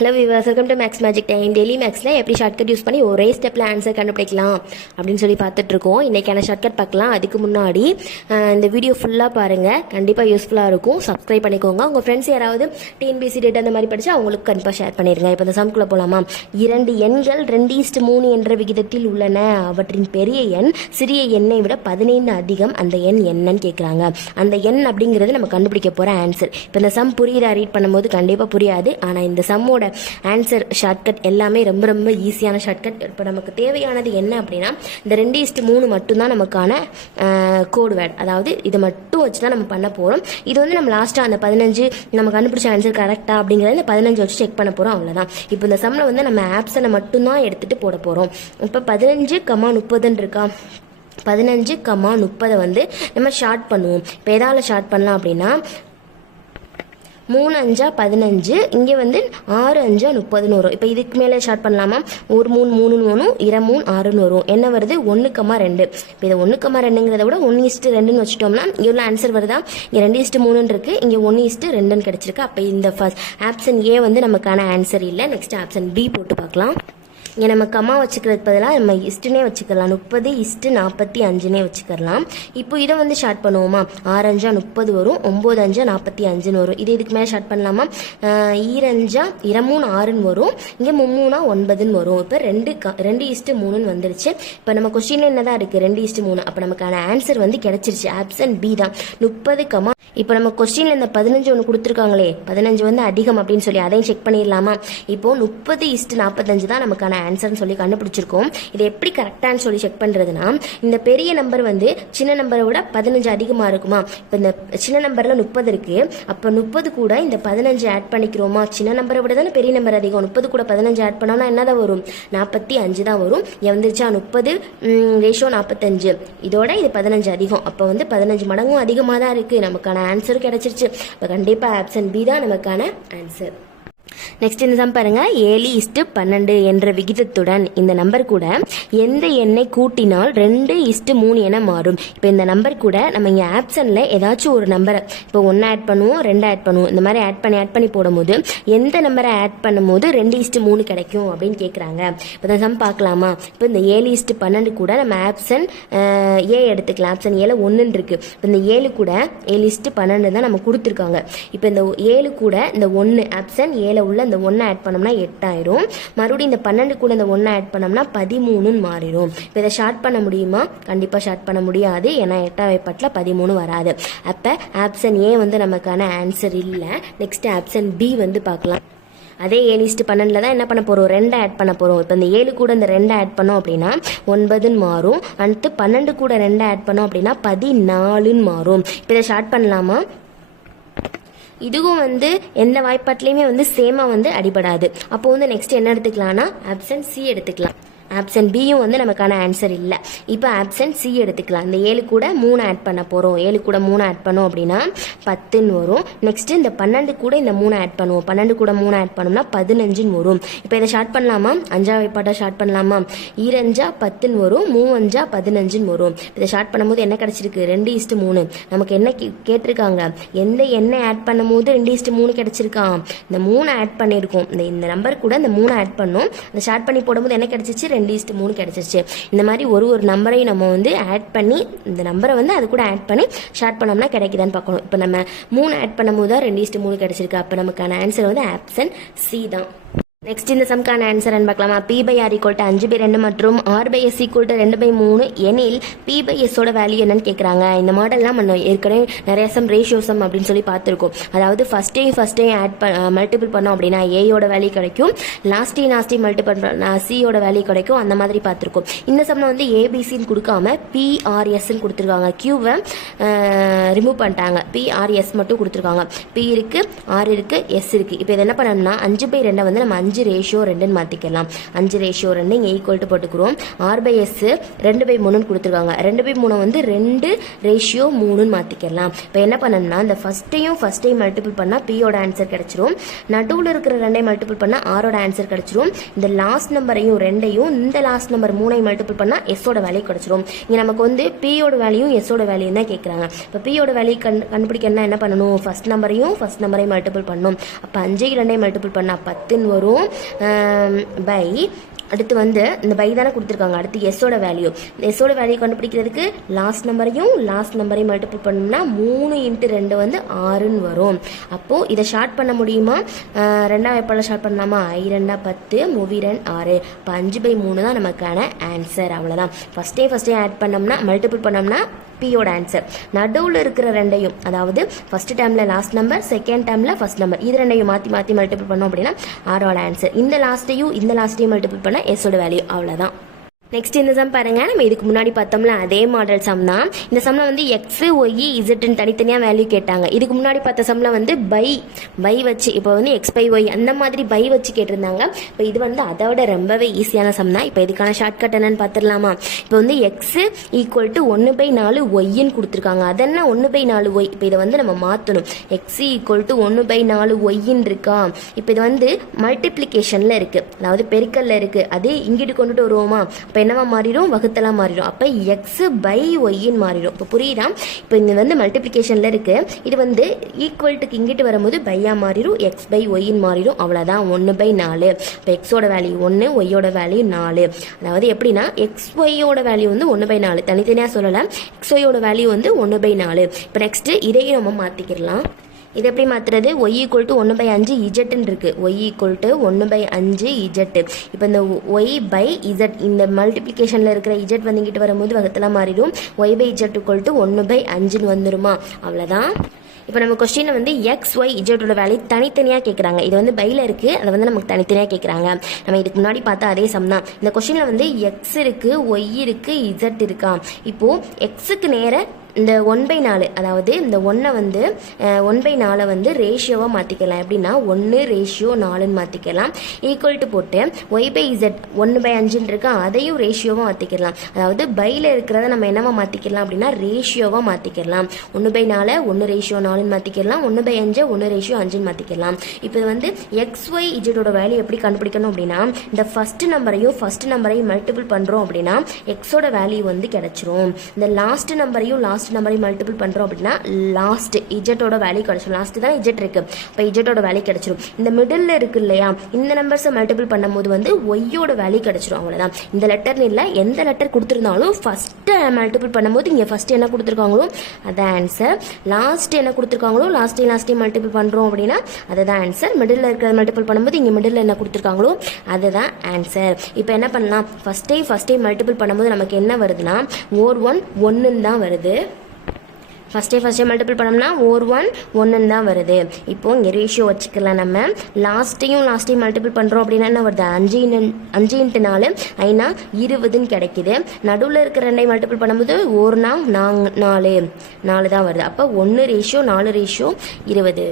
Hello viewers, welcome to maths magic time. Daily மேக்ஸில் எப்படி shortcut use பண்ணி ஒரே ஸ்டெப்பில் ஆன்சர் கண்டுபிடிக்கலாம் அப்படின்னு சொல்லி பார்த்துட்ருக்கோம். இன்றைக்கான ஷார்ட்கட் பார்க்கலாம். அதுக்கு முன்னாடி இந்த வீடியோ ஃபுல்லாக பாருங்கள், கண்டிப்பாக யூஸ்ஃபுல்லாக இருக்கும். சப்ஸ்கிரைப் பண்ணிக்கோங்க. உங்கள் ஃப்ரெண்ட்ஸ் யாராவது டிஎன்பிஎஸ்சி டேட் அந்த மாதிரி படித்தா அவங்களுக்கு கண்டிப்பாக ஷேர் பண்ணிடுங்க. இப்போ இந்த சம்குள்ளே போகலாமா? 2 எண்கள் 2:3 என்ற விகிதத்தில் உள்ளன. அவற்றின் பெரிய எண் சிறிய எண்ணை விட 15 அதிகம். அந்த எண் என்னன்னு கேட்குறாங்க. அந்த எண் அப்படிங்கிறது நம்ம கண்டுபிடிக்க போகிற ஆன்சர். இப்போ இந்த சம் புரியுதா? ரீட் பண்ணும்போது கண்டிப்பாக புரியாது. ஆனால் இந்த சம்மோட ஆன்சர் ஷார்ட்கட் எல்லாமே ரொம்ப ரொம்ப ஈஸியான ஷார்ட்கட். இப்போ நமக்கு தேவையானது என்ன அப்படின்னா, இந்த 2:3 மட்டும்தான் நமக்கான கோட் வேர்ட். அதாவது இதை மட்டும் வச்சு தான் நம்ம பண்ண போகிறோம். இது வந்து நம்ம லாஸ்ட்டாக அந்த 15 நம்ம கண்டுபிடிச்ச ஆன்சர் கரெக்டா அப்படிங்கிறத இந்த 15 வச்சு செக் பண்ண போகிறோம். அவ்வளோதான். இப்போ இந்த சம்மில் வந்து நம்ம ஆப்ஷனை மட்டும்தான் எடுத்துகிட்டு போட போகிறோம். இப்போ 15,30 இருக்கா? 15,30 வந்து நம்ம ஷார்ட் பண்ணுவோம். இப்போ எதால் ஷார்ட் பண்ணலாம் அப்படின்னா, 3 5 15, இங்கே வந்து 6 5 30 வரும். இப்போ இதுக்கு மேலே ஷார்ட் பண்ணலாமா? 1 3 3 வரும், 2 3 6 வரும். என்ன வருது? 1,2. இப்போ இதை 1,2ங்கிறத விட 1:2 வச்சுட்டோம்னா இவ்வளோ ஆன்சர் வருதா? இங்கே 2:3 இருக்கு, இங்கே 1:2 கிடைச்சிருக்கு. அப்போ இந்த ஃபர்ஸ்ட் ஆப்ஷன் ஏ வந்து நமக்கான ஆன்சர் இல்லை. நெக்ஸ்ட் ஆப்ஷன் பி போட்டு பார்க்கலாம். இங்கே நம்ம கம்மா வச்சுக்கிறதுக்கு பதிலாக நம்ம இஸ்ட்டுனே வச்சுக்கலாம். 30:45 வச்சுக்கலாம். இப்போ இதை வந்து ஷார்ட் பண்ணுவோமா? 6 5 30 வரும், 9 5 45 வரும். இது இதுக்கு மேலே ஷார்ட் பண்ணலாமா? 2 5 23 6 வரும், இங்கே 3 9 வரும். இப்போ 2:3 வந்துருச்சு. இப்போ நம்ம கொஸ்டின்ல என்னதான் இருக்குது? 2:3. அப்போ நமக்கான ஆன்சர் வந்து கிடைச்சிருச்சு. ஆப்ஷன் பி தான் 30. இப்போ நம்ம கொஸ்டின்ல இந்த 15 ஒன்று கொடுத்துருக்காங்களே, 15 வந்து அதிகம் அப்படின்னு சொல்லி அதையும் செக் பண்ணிடலாமா? இப்போ 30:45 தான் நமக்கான ஆன்சர்னு சொல்லி கண்டுபிடிச்சிருக்கோம். இது எப்படி கரெக்டானு சொல்லி செக் பண்ணுறதுனா, இந்த பெரிய நம்பர் வந்து சின்ன நம்பரை விட 15 அதிகமாக இருக்குமா? இப்போ இந்த சின்ன நம்பரில் 30 இருக்குது. அப்போ 30 கூட இந்த 15 ஆட் பண்ணிக்கிறோமா? சின்ன நம்பரை விட தானே பெரிய நம்பர் அதிகம். 30 கூட 15 ஆட் பண்ணோம்னா என்ன தான் வரும்? 45 தான் வரும். வந்துருச்சா? 30:45. இதோட இது 15 அதிகம். அப்போ வந்து 15 மடங்கும் அதிகமாக தான் இருக்குது. நமக்கான ஆன்சர் கிடைச்சிருச்சு. இப்போ கண்டிப்பாக ஆப்ஷன் பி தான் நமக்கான ஆன்சர். நெக்ஸ்ட் இந்த சம் பாருங்க. 7:12 என்ற விகிதத்துடன் இந்த நம்பர் கூட எந்த எண்ணை கூட்டினால் 2:3 என மாறும். இப்போ இந்த நம்பர் கூட நம்ம இங்கே ஆப்ஷனில் ஏதாச்சும் ஒரு நம்பரை இப்போ 1 ஆட் பண்ணுவோம், 2 ஆட் பண்ணுவோம். இந்த மாதிரி ஆட் பண்ணி போடும்போது எந்த நம்பரை ஆட் பண்ணும்போது 2:3 கிடைக்கும் அப்படின்னு கேட்குறாங்க. இப்போ இந்த சம் பார்க்கலாமா? இப்போ இந்த 7:12 கூட நம்ம ஆப்ஷன் ஏ எடுத்துக்கலாம். ஆப்ஷன் ஏல 1 இருக்கு. இப்போ இந்த 7 கூட 7:12 தான் நம்ம கொடுத்துருக்காங்க. இப்போ இந்த 7 கூட இந்த 1 ஆப்ஷன் ஏல உள்ள இந்த 1 ஆட் பண்ணோம்னா 8 ஆயிரும். மறுபடியும் இந்த 12 கூட இந்த 1 ஆட் பண்ணோம்னா 13 மாறிடும். இப்போ இதை ஷார்ட் பண்ண முடியுமா? கண்டிப்பாக ஷார்ட் பண்ண முடியாது. ஏன்னா 8ஆவது பட்டில் 13 வராது. அப்போ ஆப்ஷன் ஏ வந்து நமக்கான ஆன்சர் இல்லை. நெக்ஸ்ட் ஆப்ஷன் பி வந்து பார்க்கலாம். அதே 7:12 தான் என்ன பண்ண போகிறோம்? 2 ஆட் பண்ண போகிறோம். இப்போ இந்த 7 கூட இந்த 2 ஆட் பண்ணோம் அப்படின்னா 9 மாறும். அடுத்து 12 கூட 2 ஆட் பண்ணோம் அப்படின்னா 14 மாறும். இப்போ இதை ஷார்ட் பண்ணலாமா? இதுவும் வந்து எந்த வாய்ப்பாட்டிலையுமே வந்து சேமாக வந்து அடிபடாது. அப்போ வந்து நெக்ஸ்ட் என்ன எடுத்துக்கலாம்னா ஆப்ஷன் சி எடுத்துக்கலாம். ஆப்ஷன் பியும் வந்து நமக்கான ஆன்சர் இல்லை. இப்போ ஆப்ஷன் சி எடுத்துக்கலாம். இந்த 7 கூட 3 ஆட் பண்ண போகிறோம். 7 கூட 3 ஆட் பண்ணோம் அப்படின்னா 10 வரும். நெக்ஸ்ட் இந்த 12 கூட இந்த 3 ஆட் பண்ணுவோம். 12 கூட 3 ஆட் பண்ணோம்னா 15 வரும். இப்போ இதை ஷார்ட் பண்ணலாமா? 5ஆவது பாட்டா ஷார்ட் பண்ணலாமா? 2 5 10 வரும், 3 5 15 வரும். இதை ஷார்ட் பண்ணும்போது என்ன கிடைச்சிருக்கு? 2:3. நமக்கு என்ன கேட்டிருக்காங்க? எந்த எண்ணெய் ஆட் பண்ணும்போது 2:3 கிடைச்சிருக்கான்? இந்த 3 ஆட் பண்ணியிருக்கோம். இந்த நம்பர் கூட இந்த 3 ஆட் பண்ணோம். இந்த ஷார்ட் பண்ணி போடும்போது என்ன கிடைச்சிச்சு? 2:3 கிடைச்சிருச்சு. இந்த மாதிரி ஒரு நம்பரையும் நம்ம வந்து ஆட் பண்ணி இந்த நம்பரை வந்து அது கூட ஆட் பண்ணி ஷார்ட் பண்ணோம்னா கிடைக்குதான்னு பார்க்கணும். இப்போ நம்ம 3 ஆட் பண்ணும்போது தான் 2:3 கிடைச்சிருக்கு. அப்போ நமக்கான ஆன்சர் வந்து ஆப்ஷன் சி தான். நெக்ஸ்ட் இந்த சம்கான ஆன்சர் பார்க்கலாமா? P/R = 5/2 மற்றும் R/S = 2/3 எனில் P/S ஓட வேல்யூ என்னன்னு கேட்குறாங்க. இந்த மாடல்லாம் நம்ம ஏற்கனவே நிறைய சம் ரேஷியோ சம் அப்படின்னு சொல்லி பார்த்துருக்கோம். அதாவது ஃபர்ஸ்டையும் ஆட் மல்டிபிள் பண்ணோம் அப்படின்னா ஏயோட வேல்யூ கிடைக்கும், லாஸ்டையும் மல்டிபிள் பண்ண சியோட வேல்யூ கிடைக்கும். அந்த மாதிரி பார்த்துருக்கோம். இந்த சம்மில் வந்து ஏபிசின்னு கொடுக்காம PRSன்னு கொடுத்துருக்காங்க. கியூவை ரிமூவ் பண்ணிட்டாங்க. PRS மட்டும் கொடுத்துருக்காங்க. P இருக்கு, R இருக்கு, S இருக்கு. இப்போ இதை என்ன பண்ணணும்னா 5/2 வந்து நம்ம 5/2 மாற்றிக்கலாம். 5/2 இங்கே ஈக்குவல் டு போட்டுக்கிறோம். R/S 2/3 கொடுத்துருக்காங்க. 2/3 வந்து 2/3 மாற்றிக்கலாம். இப்போ என்ன பண்ணணும்னா இந்த ஃபஸ்ட்டையும் மல்டிபிள் பண்ணால் பியோட ஆன்சர் கிடைச்சிரும். நடுவில் இருக்கிற 2 மல்டிபிள் பண்ணால் ஆரோட ஆன்சர் கிடைச்சிரும். இந்த லாஸ்ட் நம்பரையும் 2ஐயும் இந்த லாஸ்ட் நம்பர் 3ஐ மல்டிபிள் பண்ணால் எஸ்ஸோட வேல்யூ கிடைச்சிரும். இங்கே நமக்கு வந்து பியோட வேல்யூயும் எஸ்ஸோட வேல்யூ தான் கேட்குறாங்க. இப்போ பியோட வேல்யூ கண்டுபிடிக்கணும்னா என்ன பண்ணணும்? ஃபர்ஸ்ட் நம்பரையும் மல்டிபிள் பண்ணணும். அப்போ 5 மல்டிபிள் பண்ணால் 10 வரும். பை அடுத்து வந்து இந்த பை தானே கொடுத்துருக்காங்க. அடுத்து எஸ்ஸோட வேல்யூ கண்டுபிடிக்கிறதுக்கு லாஸ்ட் நம்பரையும் மல்டிபிள் பண்ணோம்னா 3 × 2 வந்து 6 வரும். அப்போது இதை ஷார்ட் பண்ண முடியுமா? 2ஆம் எப்போ ஷார்ட் பண்ணலாமா? I2 10 3 6. இப்போ 5/3 தான் நமக்கான ஆன்சர். அவ்வளோதான். ஃபஸ்ட்டே ஆட் பண்ணோம்னா மல்டிபிள் பண்ணோம்னா பியோட ஆன்சர். நடுவில் இருக்கிற 2ஐயும், அதாவது ஃபர்ஸ்ட் டேர்மில் லாஸ்ட் நம்பர், செகண்ட் டேர்மில் ஃபர்ஸ்ட் நம்பர், இது 2ஐயும் மாற்றி மல்டிபிள் பண்ணோம் அப்படின்னா ஆரோட ஆன்சர். இந்த லாஸ்ட்டையும் மல்டிபிள் பண்ண எஸ்ஸோட வேல்யூ. அவ்வளோதான். நெக்ஸ்ட் இந்த சம் பாருங்க. நம்ம இதுக்கு முன்னாடி பார்த்தோம்ல அதே மாடல் சம் தான். இந்த சம்ல வந்து எக்ஸ் ஒய் இசட்னு தனித்தனியாக வேல்யூ கேட்டாங்க. இதுக்கு முன்னாடி பார்த்த சம்ல வந்து பை வச்சு, இப்போ வந்து X/Y அந்த மாதிரி பை வச்சு கேட்டிருந்தாங்க. இப்போ இது வந்து அதை விட ரொம்பவே ஈஸியான சம் தான். இப்போ இதுக்கான ஷார்ட்கட் என்னன்னு பார்த்துடலாமா? இப்போ வந்து எக்ஸ் ஈக்குவல் டு 1/4 ஒய்ன்னு கொடுத்துருக்காங்க. அதென்ன 1/4 ஒய். இப்போ இதை வந்து நம்ம மாற்றணும். எக்ஸ் ஈக்குவல் டு 1/4 ஒய்ன்னு இருக்கா? இப்போ இது வந்து மல்டிப்ளிகேஷனில் இருக்குது, அதாவது பெருக்கல்ல இருக்குது. அது இங்கிட்டு கொண்டுட்டு வருவோமா? இப்போ என்னவா மாறிடும்? வகுத்தலா மாறிடும். அப்போ X/Yன்னு மாறிடும். இப்போ புரியுதா? இப்போ இது வந்து மல்டிப்ளிகேஷனில் இருக்குது. இது வந்து ஈக்குவல்ட்டுக்கு இங்கிட்டு வரும்போது பையா மாறிடும், X/Yன்னு மாறிடும். அவ்வளோதான். 1/4. இப்போ எக்ஸோட வேல்யூ 1, ஒய்யோட வேல்யூ 4. அதாவது எப்படின்னா XYயோட வேல்யூ வந்து 1/4. தனித்தனியாக சொல்லலாம். XYயோட வேல்யூ வந்து 1/4. இப்போ நெக்ஸ்ட் இதையும் நம்ம மாற்றிக்கிடலாம். இது எப்படி மாற்றுறது? ஒய் ஈக்குவல் டு 1/5 இஜெட்னு இருக்குது. ஒய் ஈக்குவல் டு 1/5 இஜெட். இப்போ இந்த ஒய் பை இஜெட், இந்த மல்டிப்ளிகேஷனில் இருக்கிற இஜெட் வந்து இங்கிட்டு வரும்போது வகுத்தலாம் மாறிடும். Y by Z equal to 1/5ன்னு வந்துருமா? அவ்வளோதான். இப்போ நம்ம கொஸ்டினை வந்து XY இஜெட்டோட வேல்யூ தனித்தனியாக கேட்குறாங்க. இது வந்து பையில் இருக்குது, அதை வந்து நமக்கு தனித்தனியாக கேட்குறாங்க. நம்ம இதுக்கு முன்னாடி பார்த்தா அதே சம் தான். இந்த கொஸ்டினில் வந்து எக்ஸ் இருக்குது, ஒய் இருக்குது, இஜெட் இருக்கா? இப்போது எக்ஸுக்கு நேர இந்த 1/4, அதாவது இந்த 1 வந்து 1/4 வந்து ரேஷியோவாக மாற்றிக்கலாம். எப்படின்னா 1/4ன்னு மாற்றிக்கலாம். ஈக்குவல் டு போட்டு ஒய் பை இசட் 1/5 இருக்கா? அதையும் ரேஷியோவாக மாற்றிக்கலாம். அதாவது பையில் இருக்கிறத நம்ம என்னவா மாற்றிக்கலாம் அப்படின்னா ரேஷியோவாக மாற்றிக்கலாம். 1/4 1/4ன்னு மாற்றிக்கலாம். 1/5 1/5ன்னு மாற்றிக்கலாம். இப்போ இது வந்து XY இஜெட்டோட வேல்யூ எப்படி கண்டுபிடிக்கணும் அப்படின்னா இந்த ஃபர்ஸ்ட் நம்பரையும் மல்டிபிள் பண்ணுறோம் அப்படின்னா எக்ஸோட வேல்யூ வந்து கிடைச்சிரும். இந்த லாஸ்ட் நம்பரையும் மல்டிபிள் பண்ணுறோம் அப்படின்னா லாஸ்ட் இஜெட்டோட வேல்யூ கிடைச்சிடும். லாஸ்ட் தான் இஜெட் இருக்கு. இப்போ இஜெட்டோட வேல்யூ கிடைச்சிடும். இந்த மிடில் இருக்கு இல்லையா? இந்த நம்பர்ஸை மல்டிபிள் பண்ணும்போது வந்து ஒய்யோட வேல்யூ கிடைச்சிடும். அவ்வளோதான். இந்த லெட்டர்னு இல்லை, எந்த லெட்டர் கொடுத்துருந்தாலும் ஃபர்ஸ்ட் மல்டிபிள் பண்ணும்போது இங்கே ஃபர்ஸ்ட் என்ன கொடுத்துருக்காங்களோ அதான் ஆன்சர். லாஸ்ட் என்ன கொடுத்துருக்காங்களோ லாஸ்ட்டையும் மல்டிபிள் பண்ணுறோம் அப்படின்னா அதுதான் ஆன்சர். மிடில் இருக்கிறத மல்டிபிள் பண்ணும்போது இங்கே மிடில் என்ன கொடுத்துருக்காங்களோ அதுதான் ஆன்சர். இப்போ என்ன பண்ணலாம்? ஃபர்ஸ்டே மல்டிபிள் பண்ணும்போது நமக்கு என்ன வருதுன்னா 1 தான் வருது. ஃபஸ்ட்டே மல்டிபிள் பண்ணோம்னா 1 தான் வருது. இப்போ இங்கே ரேஷியோ வச்சுக்கலாம். நம்ம லாஸ்ட்டையும் மல்டிபிள் பண்ணுறோம் அப்படின்னா என்ன வருது? 5 × 4 ஐனா 20ன்னு கிடைக்குது. நடுவில் இருக்கிற 2ஐ மல்டிபிள் பண்ணும்போது 1 4 தான் வருது. அப்போ 1/4 4/20.